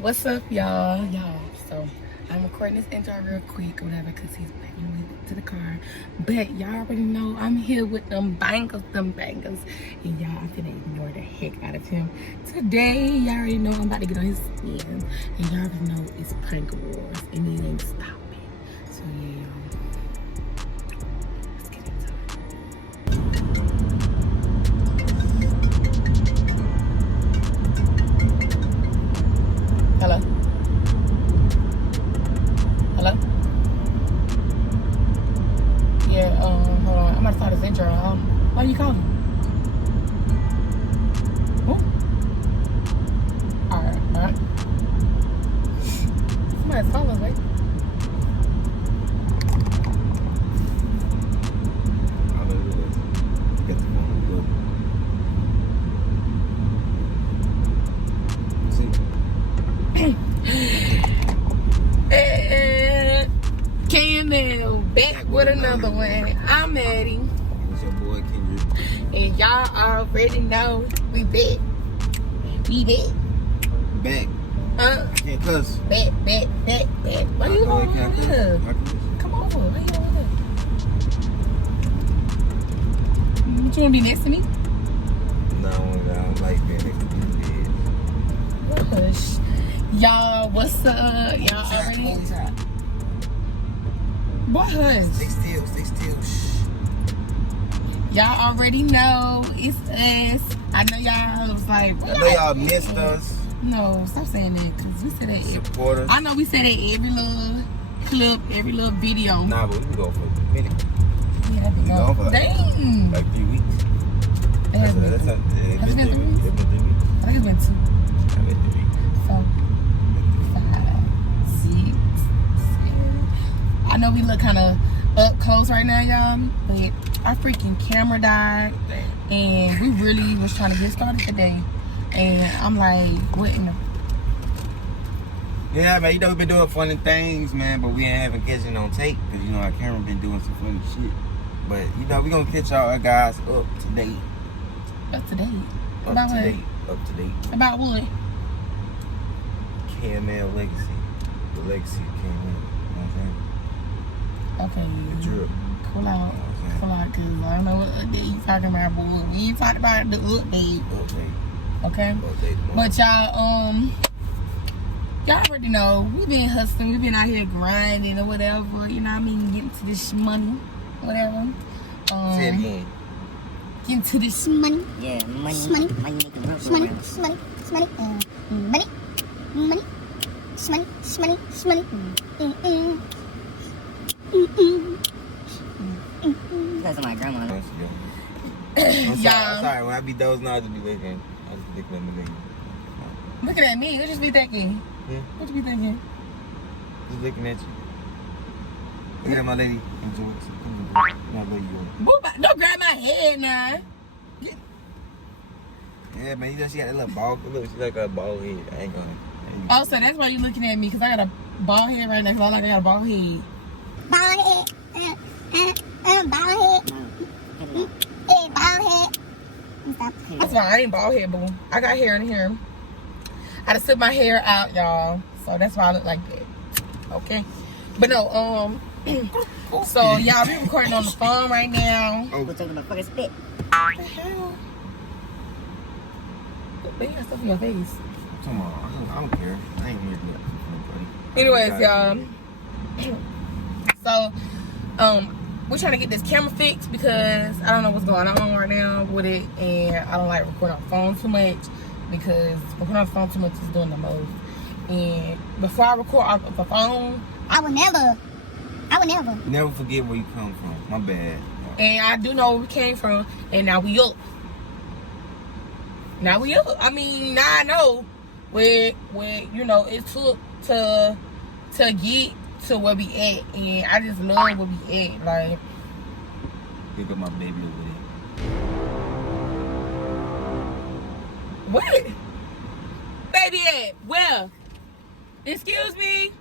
What's up, y'all? So I'm recording this intro real quick or whatever because he's bringing me to the car. But y'all already know I'm here with them bangers. And y'all, I'm finna ignore the heck out of him. Today, y'all already know I'm about to get on his skin. And y'all already know it's prank wars and it ain't stopping. So yeah, y'all. Let's get into it. Hello? Hello? Yeah, hold on. I'm about to start this intro. Why are you calling? Who? Alright. Somebody's calling us, babe. Back with another one. I'm Madi. It's your boy Kendrick. And y'all already know we back. We back. Back. Huh? I can't cuss. Back. Why you on here? Come on. Why you on here? You wanna be next to me? No, I don't like being next to you. Gosh. Y'all, what's up? Y'all already... Boy, hush. Stay still. Shh. Y'all already know it's us. I know y'all was like, I know y'all missed us. No, stop saying that, because we said that. Support us. I know we said that every little clip, every little video. Nah, but we can go for a minute. Yeah, that'd be We go for dang. like 3 weeks. It has been 3 weeks. Has it been 3 weeks? It's been 3 weeks. I think it's been 2. I've been 3 weeks. 4, 5, 6, 7. I know we look kind of up close right now, y'all, but our freaking camera died, and we really was trying to get started today. And I'm like, what in the... Yeah, man, you know we've been doing funny things, man, but we ain't having catching on tape because you know our camera been doing some funny shit. But you know we gonna catch y'all guys up to date. Up to date? Up About to what? date. Up to date. About what? KML Legacy. The legacy of KML. You know what I'm saying? Okay. The drip. Cool out. Cool out, because I don't know what update you talking about, boy. We ain't talking about the update. Okay? But y'all, y'all already know, we been hustling, we been out here grinding or whatever, you know what I mean? Getting to this money, whatever. Say it again. Getting to this money. Yeah, money. That's my grandma. I'm sorry. When I be dozing out, I just be looking. I just be looking at my lady. Looking at me, what you be thinking? Yeah. What you be thinking? Just looking at you. Look at my lady. Enjoy it. My lady. Don't grab my head now. Yeah, man. You know she got that little ball. Look, she like a bald head. I ain't gonna. Oh, so that's why you looking at me, because I got a bald head right now, because I got a bald head. Bald head. Bald head. That's fine. I ain't bald head, boo. I got hair in here. I just took my hair out, y'all. So that's why I look like that. Okay. But no, so y'all, we recording on the phone right now. Oh, We're taking my fucking spit. What the hell? But you got stuff in your face. come on. I don't care. I ain't here to do that. Anyways, y'all. So, we're trying to get this camera fixed because I don't know what's going on right now with it, and I don't like recording on the phone too much because recording on the phone too much is doing the most. And before I record off the phone, I would never. Never forget where you come from. My bad. And I do know where we came from, and now we up. I mean, now I know where you know it took to get to where we at, and I just love where we at. Like, Pick up my baby over there. what? Baby at? Where? Excuse me?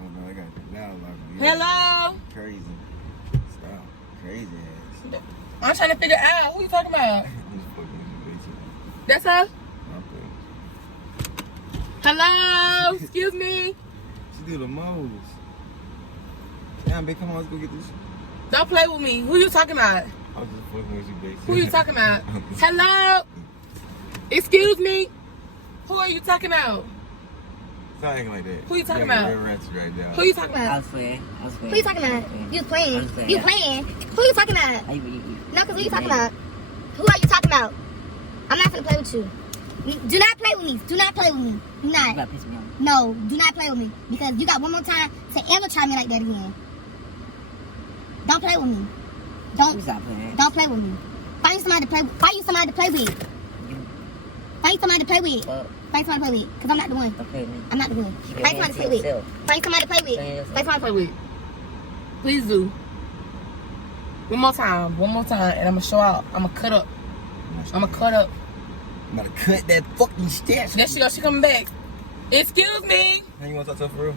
Oh no, I got that loud like Hello? Crazy. Stop. Crazy ass. I'm trying to figure out. Who you talking about? I'm just fucking with you, bitch. That's her? Okay. Hello? Excuse me? She do the most. Damn, babe, come on, let's go get this. Don't play with me. Who you talking about? I was just fucking with you, babe. Who you talking about? Hello? Excuse me? Who are you talking about? Stop acting like that. Who you talking about? You're Ratchet right now. Who you talking I about? was playing. Who you talking about? You playing. I was playing, You yeah. playing. Who you talking about? You. No, because who you talking about? Who are you talking about? I'm not gonna play with you. Do not play with me. Do not play with me. Do You not. about to piss me off. No, do not play with me. Because you got one more time to ever try me like that again. Don't play with me. You stop playing. Don't play with me. Find somebody to play with. Find you somebody to play with. Find somebody to play with. Well, Find somebody to play with. Because I'm not the one. don't play with me. I'm not the one. Keep your Find hands somebody to play to with. yourself. Find somebody to play with. Play yourself. Find somebody to play with. Please do. One more time, and I'm gonna show out. I'm gonna cut up. I'm gonna cut up. I'm about to cut that fucking stash. There she goes, she coming back. Excuse me. Now you want to talk to her for real?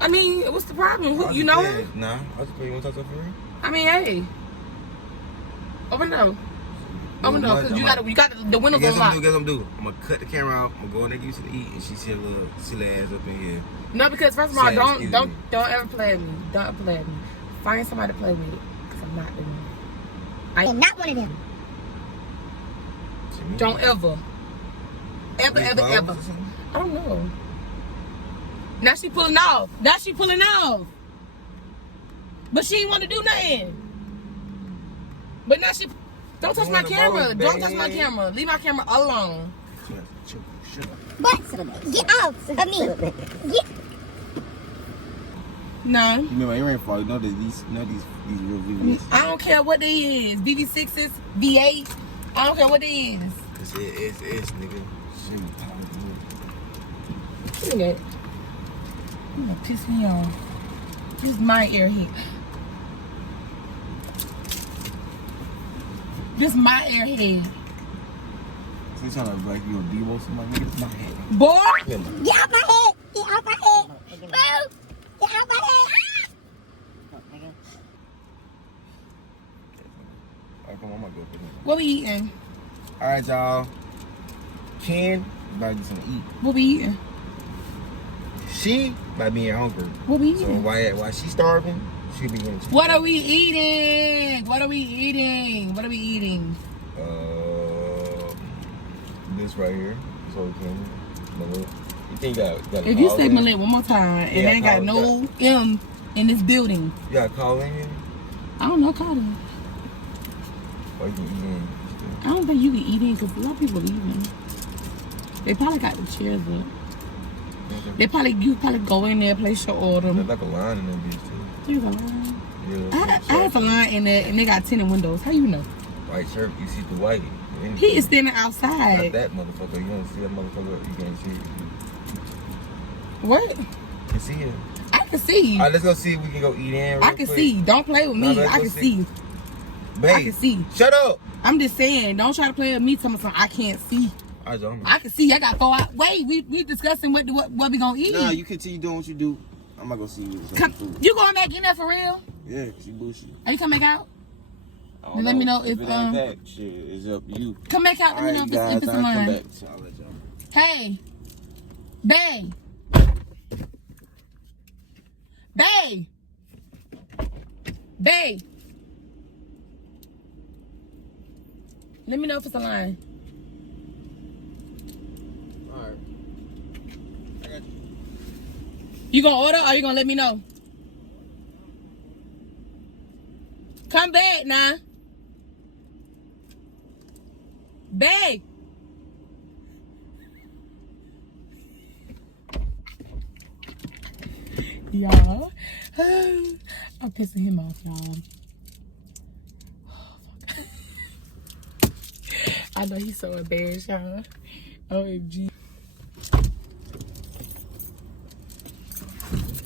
I mean, what's the problem? Who, you know her? Nah, I was just playing. You want to talk to her for real? I mean, hey. Open the door. Open the door, because you got the windows Guess what I'm unlocked. do? Guess what I'm do? I'm gonna cut the camera off. I'm gonna go in there, give you something to eat, and she see a little silly ass up in here. No, because first of all, Say, excuse don't me. ever play with me. Don't ever play with me. Find somebody to play with, because I'm not the one. I'm not one of them. See me? Don't ever. Ever. These I clothes or something? don't know. Now she pulling off. But she ain't want to do nothing. But now she... Don't touch my Doing the camera. most, Don't touch my babe. camera. Leave my camera alone. Shut up. But get off of me. Get. No. You remember earring fall? You know that these real videos. I don't care what they is. BB6s, V8. I don't care what they is. It's nigga. Shit, Look at that. You gonna piss me off. This is my airhead. This is my airhead. So you sound like you a Debo somebody. Nigga, it's my head. Boy! Get out my head! Get out my head! Boo! Get out my head! Alright, come on, I'm gonna go for him. What we eating? Alright, y'all. Ken about to get something to eat. What we eating? She by being hungry. What we So eating? why she starving? She be getting What are we eating? What are we eating? What are we eating? This right here. So we can. You think that? If you say Malay one more time and Yeah, they ain't got call no M in this building, You gotta call in here. I don't know, call them. Or you can eat in. I don't think you can eat in because a lot of people leaving. They probably got the chairs up. You probably go in there, place your order. There's like a line in that bitch too. There's a line. Yeah. I have a line in there and they got tinted windows. How you know? White shirt, you see the white. He is standing Not outside. that motherfucker. You don't see that motherfucker. You can't see it. What? You can see it. I can see. Alright, let's go see if we can go eat in. Real I can quick. see. Don't play with me. No, let's I go can see. see. Babe, I can see. Shut up. I'm just saying, don't try to play with me. Tell me something I can't see. Alright, y'all. I can see. I got to go out. Wait, we discussing what we gonna eat. Nah, you continue doing what you do. I'm not gonna see you with some Come, food. you going back in there for real? Yeah, she bullshit. Are you coming back out? I don't Let me know if, it ain't packed, shit, it's up to you. Come back out. Let me know if it's in line. Back. So I'll let y'all. Hey, babe, babe, babe. Let me know if it's a line. Alright. I got you. You gonna order or you gonna let me know? Come back now. Babe. Y'all. I'm pissing him off, y'all. Oh, fuck. I know he's so embarrassed, y'all. OMG.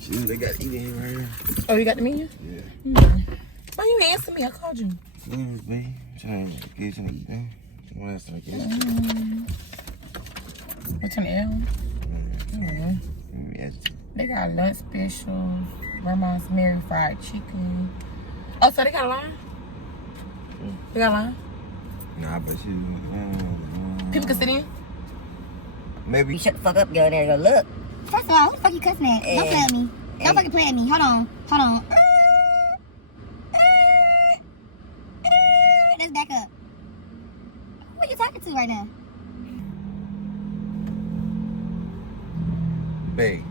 Shoot, they got eating here right here. Oh, you got the menu? Yeah. Why you ain't answer me? I called you. Look at this, babe. I'm trying to get you something to eat, man. What else did I get? What's an L? They got lunch special, grandma's Mary fried chicken. Oh, so they got a line? They got a line? Nah, but you. People can sit in? Maybe. You shut the fuck up, go in there and go look. First of all, who the fuck you cussing at? Don't play at me. Don't fucking play at me. Hold on. Let's back up. Who are you talking to right now? Babe.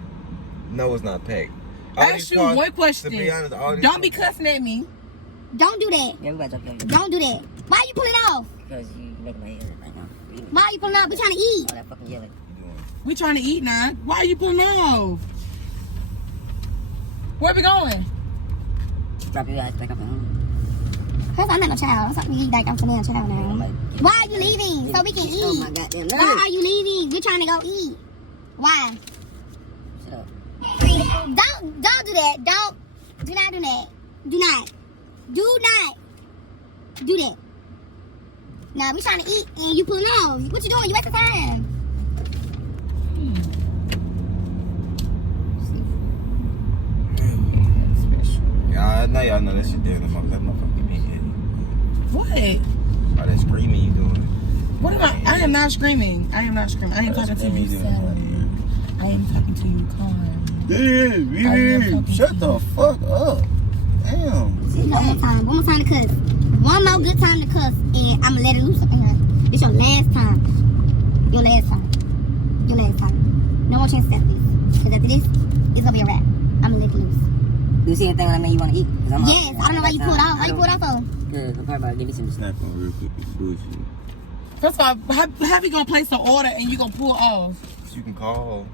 No, it's not packed. I asked you one question. To be honest, Don't be cussing at me. Don't do that. Yeah, we about to jump in. Don't do that. Why are you pulling off? Because you making my head hurt right now. Why are you pulling off? We trying to eat. All that fucking yelling. We trying to eat now. Why are you pulling off? Where we going? Drop your ass back up at home. First, I'm not no child. I'm talking to you like I'm some damn child now. Why are you leaving? So we can eat. Oh my goddamn nerve. Why are you leaving? We're trying to go eat. Why? Shut up. Don't do that. Do not do that. Do not do that. Nah, we trying to eat and you pulling off. What you doing? You wasting time. Yeah, I know y'all know that shit there. That motherfucker be here. What? All that screaming you doing. What am I? I am not screaming. I am talking to you, Sally. I am talking to you, calm. Damn, shut the fuck up. Damn. One more time to cuss. One more good time to cuss, and I'ma let it loose up in here. It's your last time. Your last time. No more chances after this. Because after this, it's gonna be a wrap. I'ma let it loose. Do you see anything when I made you want to eat? Yes, I don't know why you pulled off. Why you pulled off though? Good, I'm probably about to give you some Snap on real quick. Bullshit. First of all, how you gonna place an order and you gonna pull off? You can call.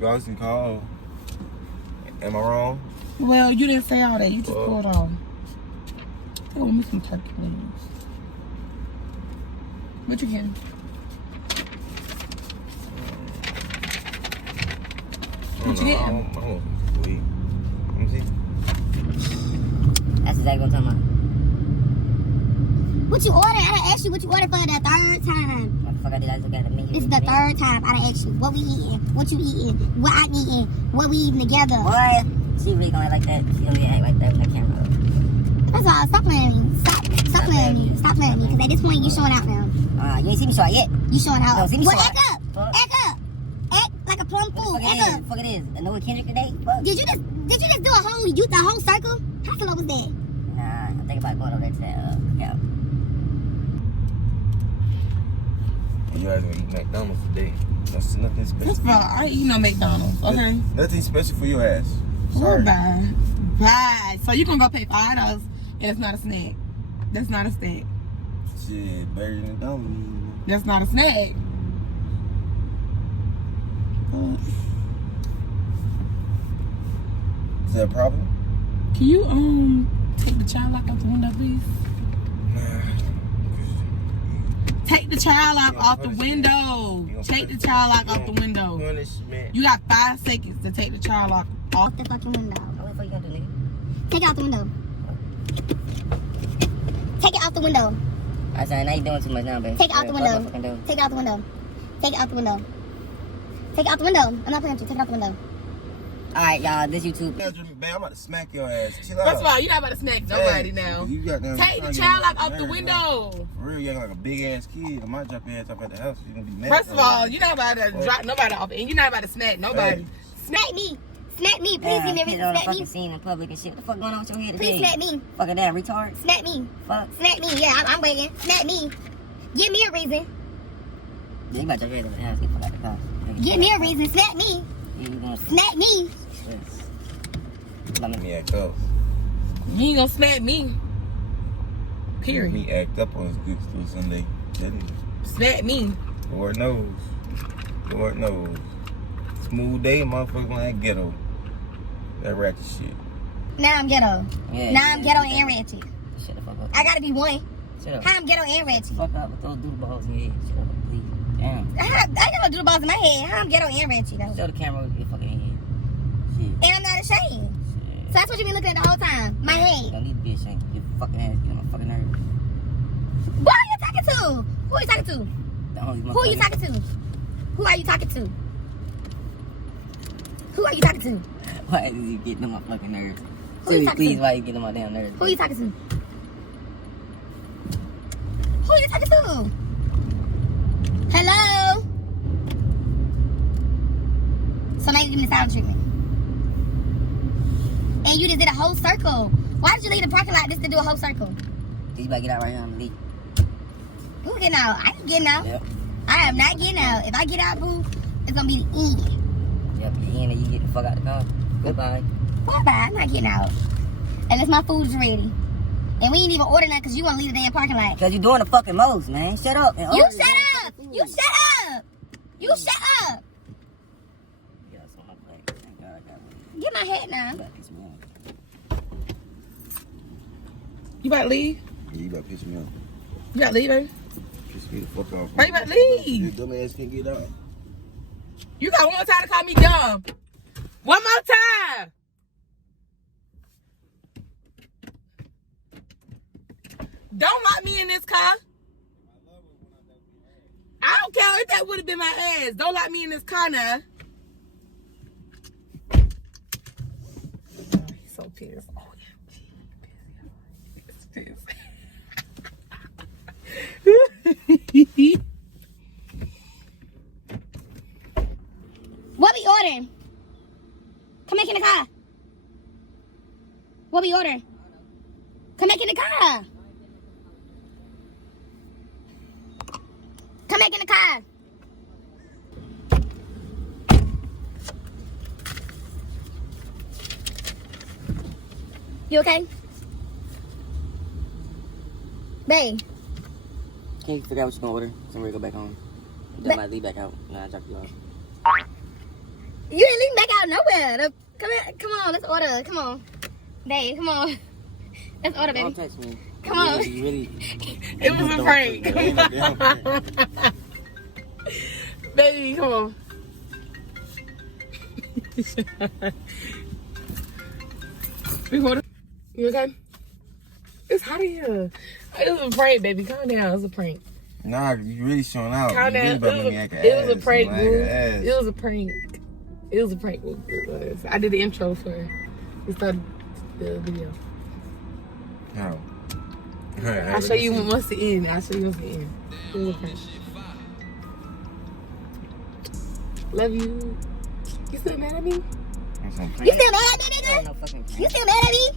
You guys can call. Am I wrong? Well, you didn't say all that. You just pulled off. Tell me some turkey wings. What you getting? What you getting? I want some sweet. Let me see. That's exactly what I'm talking about. What you ordered? I done asked you what you ordered for the third time. What the fuck I did? I just look at the menu. This is the third time I done asked you what we eating, what you eating, what I'm eating, what we eating together. Boy, she really gonna act like that. She gonna act like that with that camera up. First of all, stop playing me. Stop playing me. Stop playing me. Because at this point, you showing out now. You ain't see me show yet. You showing out. No, see me Well, show act out. up. Act up. Act like a plum fool. What the Act up. fuck it is? I know what Kendrick today? Fuck. Did you just do a whole circle? How slow was that? Nah, I'm thinking about going over there to that cookout. You guys gonna eat McDonald's today. That's nothing special. First of all, I ain't eat no McDonald's, okay? Nothing special for your ass. Sorry. Bye. So you gonna go pay $5 and it's not a snack. That's not a snack. Shit, better than don't. That's not a snack. Is that a problem? Can you take the child lock out the window, please? Take the child lock off the window. Take the child lock off the window. Punishment. You got 5 seconds to take the child lock off. The fucking window. What the fuck you gonna do, nigga? Take it out the window. Take it out the window. I said, now you doing too much now, baby. Take it out the window. Take it out the window. Take it out the window. Take it out the window. I'm not playing with you. Take it out the window. Alright, y'all, this YouTube. Babe, I'm about to smack your ass. Chill out. First of all, you're not about to smack nobody now. You got them. Take the child lock off the window. For real, you act like a big ass kid. I might drop your ass off at the house. You're gonna be mad. First of all, you're not about to drop nobody off, and you're not about to smack nobody. Hey. Smack me. Smack me. Please give me a reason to on the smack me. fucking scene in public and shit. What the fuck going on with your head today? Please smack me. Fucking damn retard. Smack me. Fuck. Smack me. Yeah, I'm waiting. Smack me. Give me a reason. Yeah, you about to drop your head over the house. Get the fuck out the car. Give me a reason. Smack me. You gonna Smack me. Let me act up. You ain't gonna smack me. Period. Me act up on this good still Sunday. Smack me. Lord knows. Lord knows. Smooth day, motherfucker like ghetto. That ratchet shit. Now I'm ghetto. Yeah, Now I'm ghetto and ratchet. Shut the fuck up. I gotta be one. Shut up. How I'm ghetto and ratchet. Fuck up with those doodle balls in your head. Shut up, please. Damn. I got no doodle balls in my head. How I'm ghetto and ratchet though. Show the camera with your fucking head. Shit. And I'm not ashamed. Shit. So that's what you been looking at the whole time. My You head. don't need to be ashamed. Your fucking ass get on my fucking nerves. What are you talking to? Who are you talking to? Who are you talking to? Who are you talking to? Who are you talking to? Why is you getting on my fucking nerves? Who you Seriously, talking please, to? why you getting on my damn nerves? Who are you talking to? Who are you talking to? Hello? So now you give me the silent treatment. And you just did a whole circle. Why did you leave the parking lot just to do a whole circle? You better get out right here and leave. Who getting out? I ain't getting out. Yep. I am not getting out. If I get out, boo, it's gonna be the end. Yep, the end and you get the fuck out the car. Goodbye. Bye-bye. I'm not getting out. Unless my food's ready. And we ain't even order nothing because you want to leave the damn parking lot. Because you doing the fucking most, man. Shut up. And You order shut the up! fucking You food. shut up! You shut up! Yeah, that's on my plate. Thank God I got one. Get my hat now. You got this man. You about to leave? Yeah, you about to piss me off. You about to leave, baby? Piss me the fuck off. Why you about to leave? This dumb ass can't get out. You got one more time to call me dumb. One more time. Don't lock me in this car. I don't care if that would have been my ass. Don't lock me in this car now. Oh, he's so pissed. Oh, yeah. He's pissed. What we ordering? Come back in the car. What we ordering? Come back in the car. Come back in the car. You okay? Babe. Can you figure out what you're gonna order? So we're gonna go back home. Then I might leave back out. Nah, I drop you off. You ain't leaving back out nowhere. Come on, let's order. Come on. Babe, come on. Let's order, Don't baby. touch me. Come on. Really. It was a prank. Baby, come on. You okay? It's hot in here. It was a prank, baby. Calm down. It was a prank. Nah, you really showing out. Calm You really down. about to make me act an It was a ass, prank, like boo. an ass. It was a prank. It was a prank. It was. I did the intro for it. We started the video. How? I'll show you once it end. It was a prank. Love you. You still mad at me? You still mad at me, nigga? No fucking You still mad at me?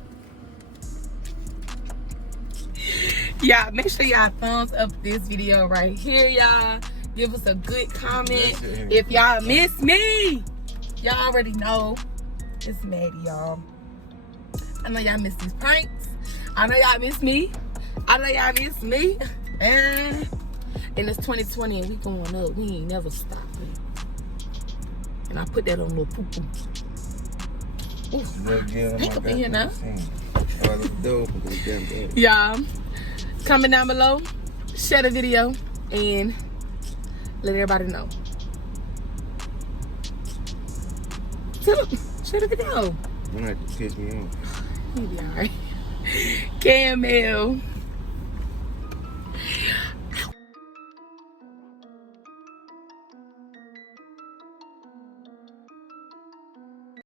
Y'all, make sure y'all thumbs up this video right here, y'all. Give us a good comment. If y'all miss me, y'all already know it's Maddie, y'all. I know y'all miss these pranks. I know y'all miss me. I know y'all miss me. And it's 2020 and we going up. We ain't never stopping. And I put that on little poo-poo. Pick up in here now. Y'all, comment down below, share the video, and let everybody know. Share the video. Don't have to piss me off. You'll be alright. KML.